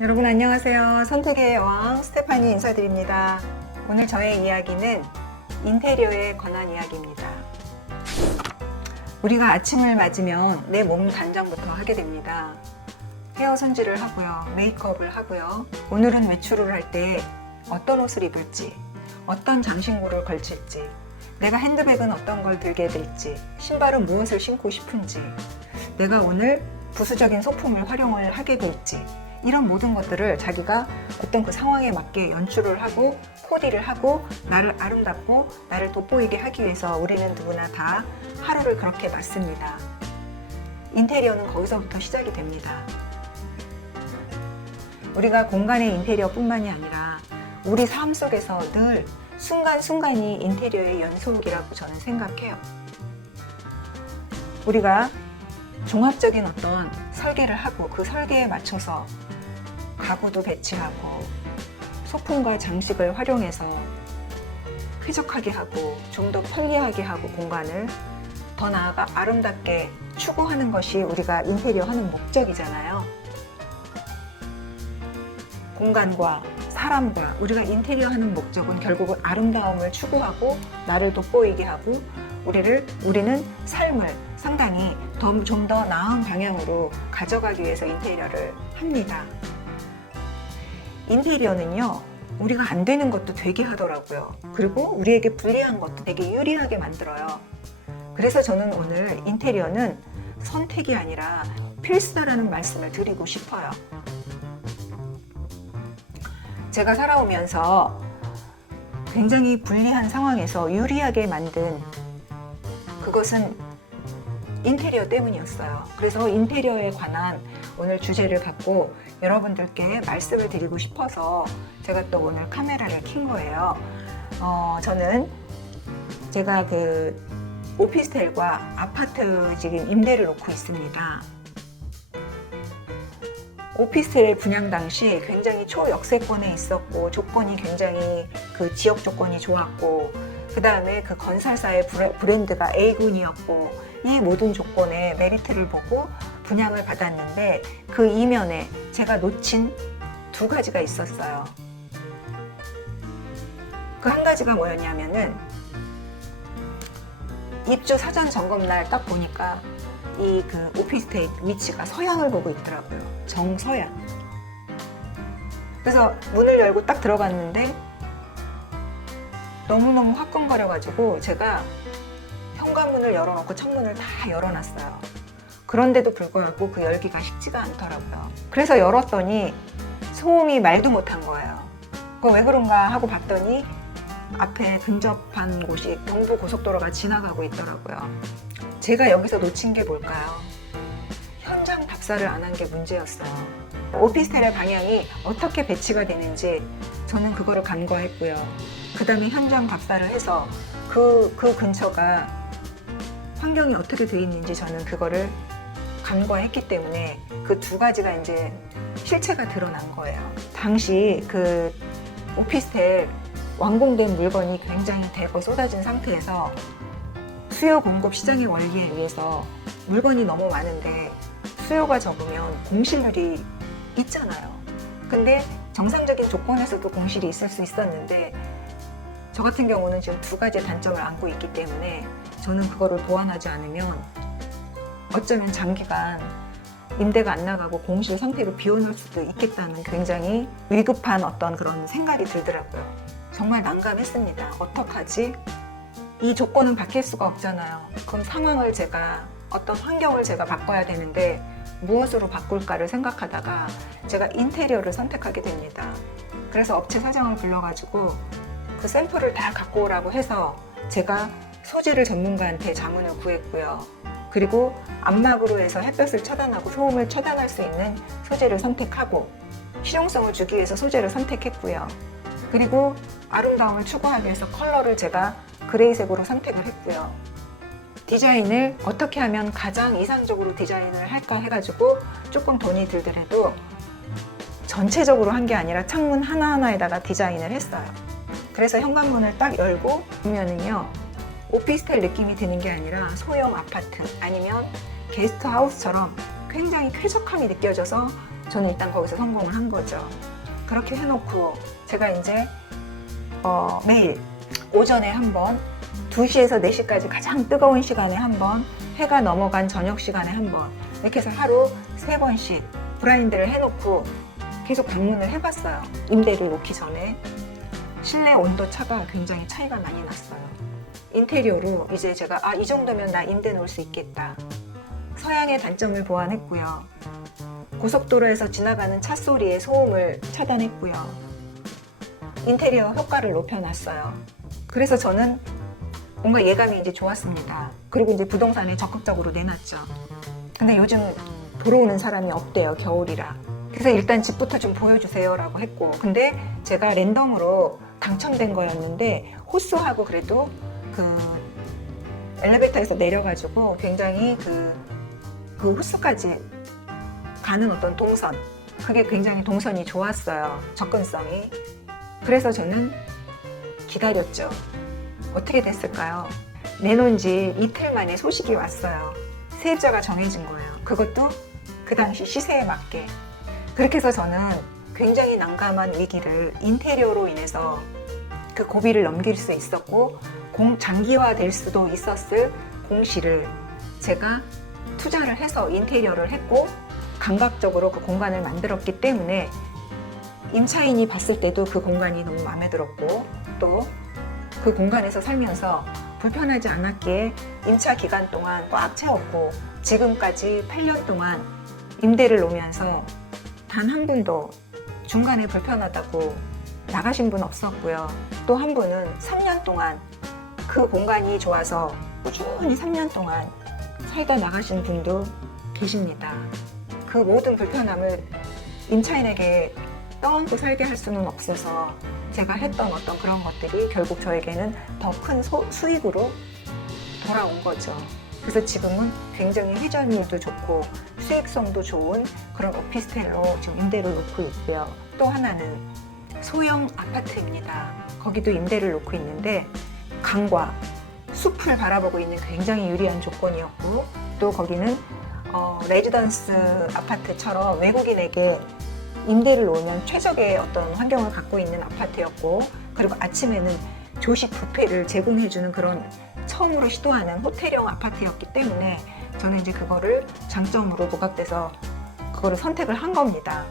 여러분 안녕하세요. 선택의 여왕 스테파니 인사드립니다. 오늘 저의 이야기는 인테리어에 관한 이야기입니다. 우리가 아침을 맞으면 내 몸 단장부터 하게 됩니다. 헤어 손질을 하고요. 메이크업을 하고요. 오늘은 외출을 할 때 어떤 옷을 입을지, 어떤 장신구를 걸칠지, 내가 핸드백은 어떤 걸 들게 될지, 신발은 무엇을 신고 싶은지, 내가 오늘 부수적인 소품을 활용을 하게 될지, 이런 모든 것들을 자기가 어떤 그 상황에 맞게 연출을 하고 코디를 하고 나를 아름답고 나를 돋보이게 하기 위해서 우리는 누구나 다 하루를 그렇게 맞습니다. 인테리어는 거기서부터 시작이 됩니다. 우리가 공간의 인테리어뿐만이 아니라 우리 삶 속에서 늘 순간순간이 인테리어의 연속이라고 저는 생각해요. 우리가 종합적인 어떤 설계를 하고 그 설계에 맞춰서 가구도 배치하고 소품과 장식을 활용해서 쾌적하게 하고 좀 더 편리하게 하고 공간을 더 나아가 아름답게 추구하는 것이 우리가 인테리어 하는 목적이잖아요. 공간과 사람과 우리가 인테리어 하는 목적은 결국은 아름다움을 추구하고 나를 돋보이게 하고 우리를 우리는 삶을 상당히 좀더 나은 방향으로 가져가기 위해서 인테리어를 합니다. 인테리어는요, 우리가 안 되는 것도 되게 하더라고요. 그리고 우리에게 불리한 것도 되게 유리하게 만들어요. 그래서 저는 오늘 인테리어는 선택이 아니라 필수다라는 말씀을 드리고 싶어요. 제가 살아오면서 굉장히 불리한 상황에서 유리하게 만든 그것은 인테리어 때문이었어요. 그래서 인테리어에 관한 오늘 주제를 갖고 여러분들께 말씀을 드리고 싶어서 제가 또 오늘 카메라를 킨 거예요. 어, 저는 제가 그 오피스텔과 아파트 지금 임대를 놓고 있습니다. 오피스텔 분양 당시 굉장히 초역세권에 있었고 조건이 굉장히 그 지역 조건이 좋았고 그 다음에 그 건설사의 브랜드가 A군이었고 이 모든 조건의 메리트를 보고 분양을 받았는데 그 이면에 제가 놓친 두 가지가 있었어요. 그 한 가지가 뭐였냐면은 입주 사전 점검 날 딱 보니까 이 그 오피스텔 위치가 서양을 보고 있더라고요. 정서양. 그래서 문을 열고 딱 들어갔는데 너무너무 화끈거려가지고 제가 현관문을 열어놓고 창문을 다 열어놨어요. 그런데도 불구하고 그 열기가 식지가 않더라고요. 그래서 열었더니 소음이 말도 못한 거예요. 그거 왜 그런가 하고 봤더니 앞에 근접한 곳이 경부 고속도로가 지나가고 있더라고요. 제가 여기서 놓친 게 뭘까요? 현장 답사를 안 한 게 문제였어요. 오피스텔의 방향이 어떻게 배치가 되는지 저는 그거를 간과했고요. 그 다음에 현장 답사를 해서 그, 그 근처가 환경이 어떻게 돼 있는지 저는 그거를 간과했기 때문에 그 두 가지가 이제 실체가 드러난 거예요. 당시 그 오피스텔 완공된 물건이 굉장히 대거 쏟아진 상태에서 수요 공급 시장의 원리에 의해서 물건이 너무 많은데 수요가 적으면 공실률이 있잖아요. 근데 정상적인 조건에서도 공실이 있을 수 있었는데 저 같은 경우는 지금 두 가지의 단점을 안고 있기 때문에 저는 그거를 보완하지 않으면 어쩌면 장기간 임대가 안 나가고 공실 상태로 비워놓을 수도 있겠다는 굉장히 위급한 어떤 그런 생각이 들더라고요. 정말 난감했습니다. 어떡하지? 이 조건은 바뀔 수가 없잖아요. 그럼 상황을 제가 어떤 환경을 제가 바꿔야 되는데 무엇으로 바꿀까를 생각하다가 제가 인테리어를 선택하게 됩니다. 그래서 업체 사장을 불러가지고 그 샘플을 다 갖고 오라고 해서 제가 소재를 전문가한테 자문을 구했고요. 그리고 암막으로 해서 햇볕을 차단하고 소음을 차단할 수 있는 소재를 선택하고 실용성을 주기 위해서 소재를 선택했고요. 그리고 아름다움을 추구하기 위해서 컬러를 제가 그레이색으로 선택을 했고요. 디자인을 어떻게 하면 가장 이상적으로 디자인을 할까 해가지고 조금 돈이 들더라도 전체적으로 한 게 아니라 창문 하나하나에다가 디자인을 했어요. 그래서 현관문을 딱 열고 보면은요, 오피스텔 느낌이 드는 게 아니라 소형 아파트 아니면 게스트 하우스처럼 굉장히 쾌적함이 느껴져서 저는 일단 거기서 성공을 한 거죠. 그렇게 해놓고 제가 이제 어, 매일 오전에 한 번, 2시에서 4시까지 가장 뜨거운 시간에 한 번, 해가 넘어간 저녁 시간에 한 번, 이렇게 해서 하루 세 번씩 브라인드를 해놓고 계속 방문을 해봤어요. 임대를 놓기 전에. 실내 온도 차가 굉장히 차이가 많이 났어요. 인테리어로 이제 제가 아, 이 정도면 나 임대 놓을 수 있겠다. 서양의 단점을 보완했고요. 고속도로에서 지나가는 차 소리의 소음을 차단했고요. 인테리어 효과를 높여놨어요. 그래서 저는 뭔가 예감이 이제 좋았습니다. 그리고 이제 부동산에 적극적으로 내놨죠. 근데 요즘 들어오는 사람이 없대요, 겨울이라. 그래서 일단 집부터 좀 보여주세요라고 했고. 근데 제가 랜덤으로 당첨된 거였는데, 호수하고 그래도 그 엘리베이터에서 내려가지고 굉장히 그, 그 호수까지 가는 어떤 동선. 그게 굉장히 동선이 좋았어요. 접근성이. 그래서 저는 기다렸죠. 어떻게 됐을까요? 내놓은 지 이틀 만에 소식이 왔어요. 세입자가 정해진 거예요. 그것도 그 당시 시세에 맞게. 그렇게 해서 저는 굉장히 난감한 위기를 인테리어로 인해서 그 고비를 넘길 수 있었고 공 장기화 될 수도 있었을 공시를 제가 투자를 해서 인테리어를 했고 감각적으로 그 공간을 만들었기 때문에 임차인이 봤을 때도 그 공간이 너무 마음에 들었고 또 그 공간에서 살면서 불편하지 않았기에 임차 기간 동안 꽉 채웠고 지금까지 8년 동안 임대를 놓으면서 단 한 분도 중간에 불편하다고 나가신 분 없었고요. 또 한 분은 3년 동안 그 공간이 좋아서 꾸준히 3년 동안 살다 나가신 분도 계십니다. 그 모든 불편함을 임차인에게 떠안고 살게 할 수는 없어서 제가 했던 어떤 그런 것들이 결국 저에게는 더 큰 수익으로 돌아온 거죠. 그래서 지금은 굉장히 회전율도 좋고 수익성도 좋은 그런 오피스텔로 지금 임대를 놓고 있고요. 또 하나는 소형 아파트입니다. 거기도 임대를 놓고 있는데 강과 숲을 바라보고 있는 굉장히 유리한 조건이었고 또 거기는 어, 레지던스 아파트처럼 외국인에게 임대를 놓으면 최적의 어떤 환경을 갖고 있는 아파트였고 그리고 아침에는 조식 뷔페를 제공해주는 그런 처음으로 시도하는 호텔형 아파트였기 때문에 저는 이제 그거를 장점으로 부각돼서 그거를 선택을 한 겁니다.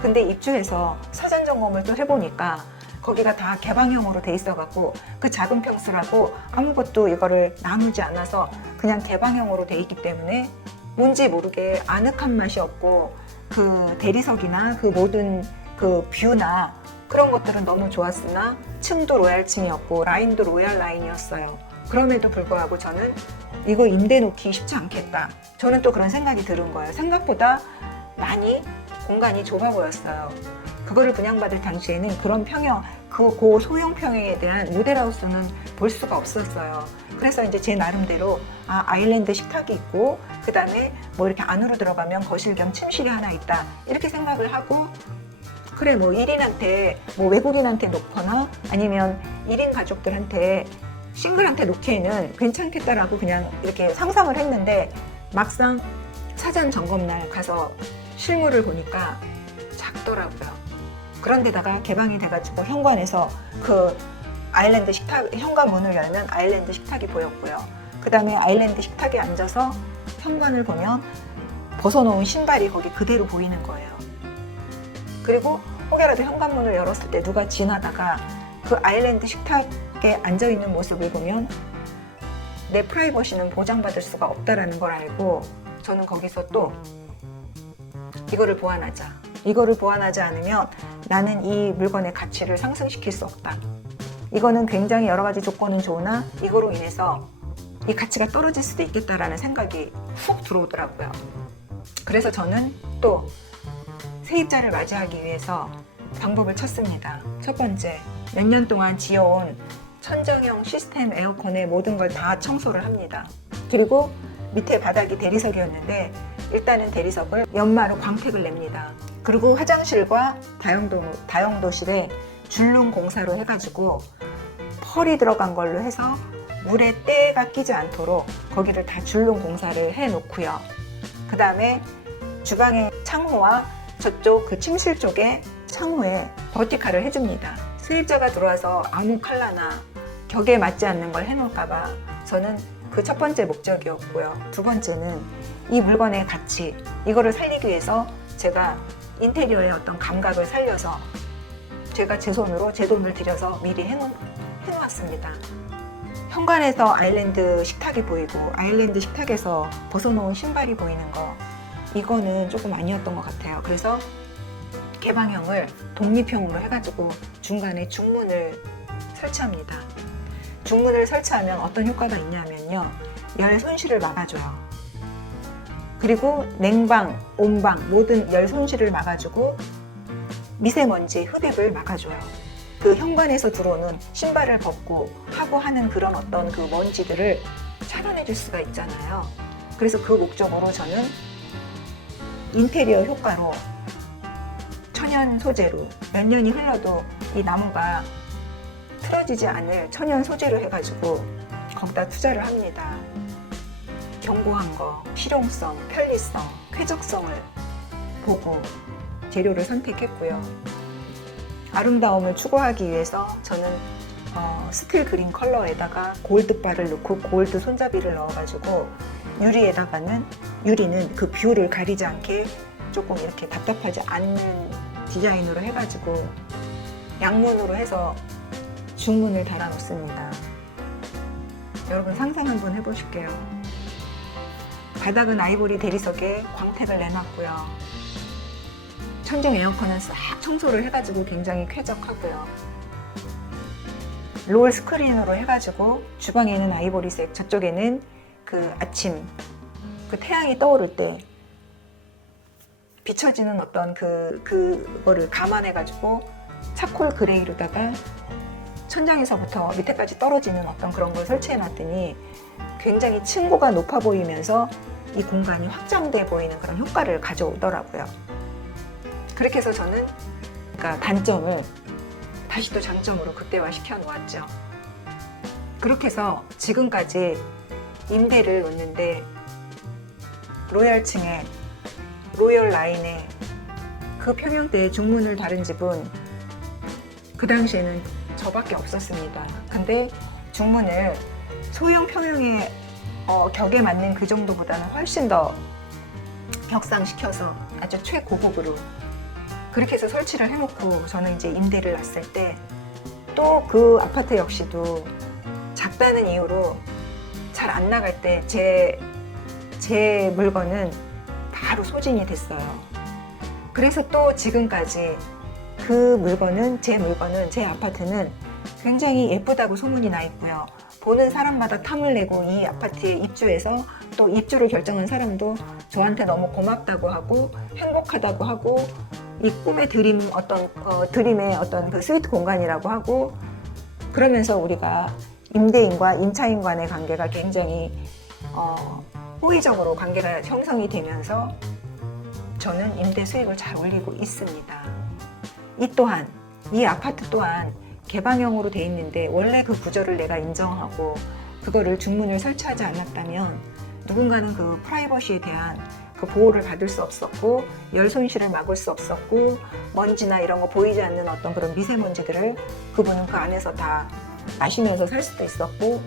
근데 입주해서 사전 점검을 또 해보니까 거기가 다 개방형으로 돼 있어갖고 그 작은 평수라고 아무것도 이거를 나누지 않아서 그냥 개방형으로 돼 있기 때문에 뭔지 모르게 아늑한 맛이 없고 그 대리석이나 그 모든 그 뷰나 그런 것들은 너무 좋았으나 층도 로얄층이었고 라인도 로얄 라인이었어요. 그럼에도 불구하고 저는 이거 임대 놓기 쉽지 않겠다. 저는 또 그런 생각이 들은 거예요. 생각보다 많이 공간이 좁아 보였어요. 그거를 분양받을 당시에는 그런 평형, 그고 소형 평형에 대한 모델하우스는 볼 수가 없었어요. 그래서 이제 제 나름대로 아, 아일랜드 식탁이 있고 그 다음에 뭐 이렇게 안으로 들어가면 거실 겸 침실이 하나 있다 이렇게 생각을 하고 그래 뭐 1인한테 뭐 외국인한테 놓거나 아니면 1인 가족들한테 싱글한테 놓기에는 괜찮겠다라고 그냥 이렇게 상상을 했는데 막상 사전 점검 날 가서 실물을 보니까 작더라고요. 그런 데다가 개방이 돼가지고 현관에서 그 아일랜드 식탁 현관 문을 열면 아일랜드 식탁이 보였고요. 그 다음에 아일랜드 식탁에 앉아서 현관을 보면 벗어놓은 신발이 거기 그대로 보이는 거예요. 그리고 혹여라도 현관문을 열었을 때 누가 지나다가 그 아일랜드 식탁에 앉아 있는 모습을 보면 내 프라이버시는 보장받을 수가 없다라는 걸 알고 저는 거기서 또 이거를 보완하자. 이거를 보완하지 않으면 나는 이 물건의 가치를 상승시킬 수 없다. 이거는 굉장히 여러 가지 조건은 좋으나 이거로 인해서 이 가치가 떨어질 수도 있겠다라는 생각이 훅 들어오더라고요. 그래서 저는 또 세입자를 맞이하기 위해서 방법을 찾습니다. 첫 번째, 몇 년 동안 지어온 천정형 시스템 에어컨의 모든 걸 다 청소를 합니다. 그리고 밑에 바닥이 대리석이었는데 일단은 대리석을 연마로 광택을 냅니다. 그리고 화장실과 다용도, 다용도실에 줄눈 공사로 해가지고 펄이 들어간 걸로 해서 물에 때가 끼지 않도록 거기를 다 줄눈 공사를 해 놓고요. 그 다음에 주방의 창호와 저쪽 그 침실 쪽에 창호에 버티칼을 해줍니다. 수입자가 들어와서 아무 컬러나 격에 맞지 않는 걸 해놓을까봐 저는 그 첫 번째 목적이었고요. 두 번째는 이 물건의 가치, 이거를 살리기 위해서 제가 인테리어의 어떤 감각을 살려서 제가 제 손으로 제 돈을 들여서 미리 해놓, 해놓았습니다. 현관에서 아일랜드 식탁이 보이고 아일랜드 식탁에서 벗어놓은 신발이 보이는 거 이거는 조금 아니었던 것 같아요. 그래서 개방형을 독립형으로 해가지고 중간에 중문을 설치합니다. 중문을 설치하면 어떤 효과가 있냐면요. 열 손실을 막아줘요. 그리고 냉방, 온방 모든 열 손실을 막아주고 미세먼지, 흡입을 막아줘요. 그 현관에서 들어오는 신발을 벗고 하고 하는 그런 어떤 그 먼지들을 차단해 줄 수가 있잖아요. 그래서 그 목적으로 저는 인테리어 효과로 천연 소재로 몇 년이 흘러도 이 나무가 틀어지지 않을 천연 소재로 해가지고 거기다 투자를 합니다. 견고한 거, 실용성, 편리성, 쾌적성을 보고 재료를 선택했고요. 아름다움을 추구하기 위해서 저는 어, 스틸 그린 컬러에다가 골드바를 넣고 골드 손잡이를 넣어가지고 유리에다가는 유리는 그 뷰를 가리지 않게 조금 이렇게 답답하지 않는 디자인으로 해가지고 양문으로 해서 중문을 달아 놓습니다. 여러분 상상 한번 해보실게요. 바닥은 아이보리 대리석에 광택을 내놨고요. 천정 에어컨은 싹 청소를 해가지고 굉장히 쾌적하고요. 롤 스크린으로 해가지고 주방에는 아이보리색, 저쪽에는 그 아침 그 태양이 떠오를 때 비춰지는 어떤 그 그거를 감안해가지고 차콜 그레이로다가 천장에서부터 밑에까지 떨어지는 어떤 그런 걸 설치해 놨더니 굉장히 층고가 높아 보이면서 이 공간이 확장돼 보이는 그런 효과를 가져오더라고요. 그렇게 해서 저는 그러니까 단점을 다시 또 장점으로 극대화시켜 놓았죠. 그렇게 해서 지금까지 임대를 놓는데 로열층에 로열 라인에 그 평형대에 중문을 다른 집은 그 당시에는 저밖에 없었습니다. 근데 중문을 소형 평형의 어, 격에 맞는 그 정도보다는 훨씬 더 격상시켜서 아주 최고급으로 그렇게 해서 설치를 해놓고 저는 이제 임대를 났을 때 또 그 아파트 역시도 작다는 이유로 잘 안 나갈 때 제 제 물건은 바로 소진이 됐어요. 그래서 또 지금까지 그 물건은 제 물건은 제 아파트는 굉장히 예쁘다고 소문이 나 있고요. 보는 사람마다 탐을 내고 이 아파트에 입주해서 또 입주를 결정한 사람도 저한테 너무 고맙다고 하고 행복하다고 하고 이 꿈의 드림 어떤 어, 드림의 어떤 그 스위트 공간이라고 하고 그러면서 우리가 임대인과 임차인 간의 관계가 굉장히 어, 호의적으로 관계가 형성이 되면서 저는 임대 수익을 잘 올리고 있습니다. 이 또한 이 아파트 또한 개방형으로 돼 있는데 원래 그 구조를 내가 인정하고 그거를 중문을 설치하지 않았다면 누군가는 그 프라이버시에 대한 그 보호를 받을 수 없었고 열 손실을 막을 수 없었고 먼지나 이런 거 보이지 않는 어떤 그런 미세먼지들을 그분은 그 안에서 다 마시면서 살 수도 있었고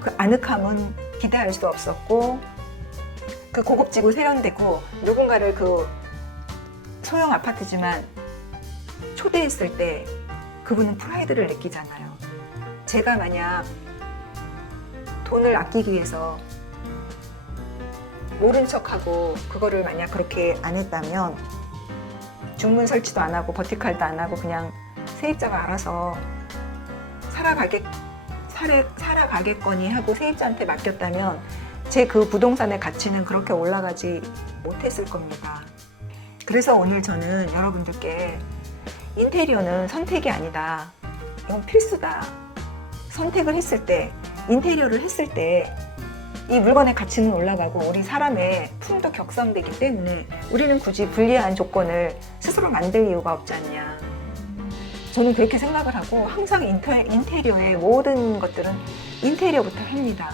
그 아늑함은 기대할 수 없었고 그 고급지고 세련되고 누군가를 그 소형 아파트지만 초대했을 때 그분은 프라이드를 느끼잖아요. 제가 만약 돈을 아끼기 위해서 모른 척하고 그거를 만약 그렇게 안 했다면 중문 설치도 안 하고 버티칼도 안 하고 그냥 세입자가 알아서 살아가겠 살아, 살아가겠거니 하고 세입자한테 맡겼다면 제 그 부동산의 가치는 그렇게 올라가지 못했을 겁니다. 그래서 오늘 저는 여러분들께 인테리어는 선택이 아니다. 이건 필수다. 선택을 했을 때, 인테리어를 했을 때, 이 물건의 가치는 올라가고 우리 사람의 품도 격상되기 때문에 우리는 굳이 불리한 조건을 스스로 만들 이유가 없지 않냐. 저는 그렇게 생각을 하고 항상 인테, 인테리어의 모든 것들은 인테리어부터 합니다.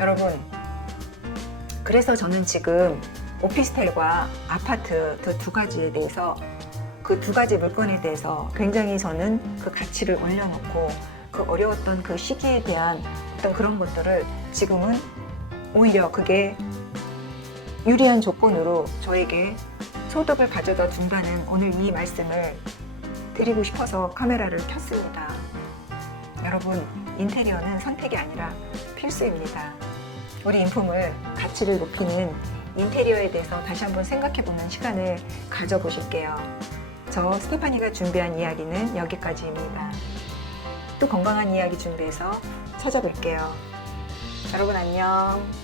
여러분, 그래서 저는 지금 오피스텔과 아파트 그 두 가지에 대해서 그 두 가지 물건에 대해서 굉장히 저는 그 가치를 올려놓고 그 어려웠던 그 시기에 대한 어떤 그런 것들을 지금은 오히려 그게 유리한 조건으로 저에게 소득을 가져다 준다는 오늘 이 말씀을 드리고 싶어서 카메라를 켰습니다. 여러분, 인테리어는 선택이 아니라 필수입니다. 우리 인품을 가치를 높이는 인테리어에 대해서 다시 한번 생각해 보는 시간을 가져보실게요. 저 스테파니가 준비한 이야기는 여기까지입니다. 또 건강한 이야기 준비해서 찾아뵐게요. 여러분 안녕.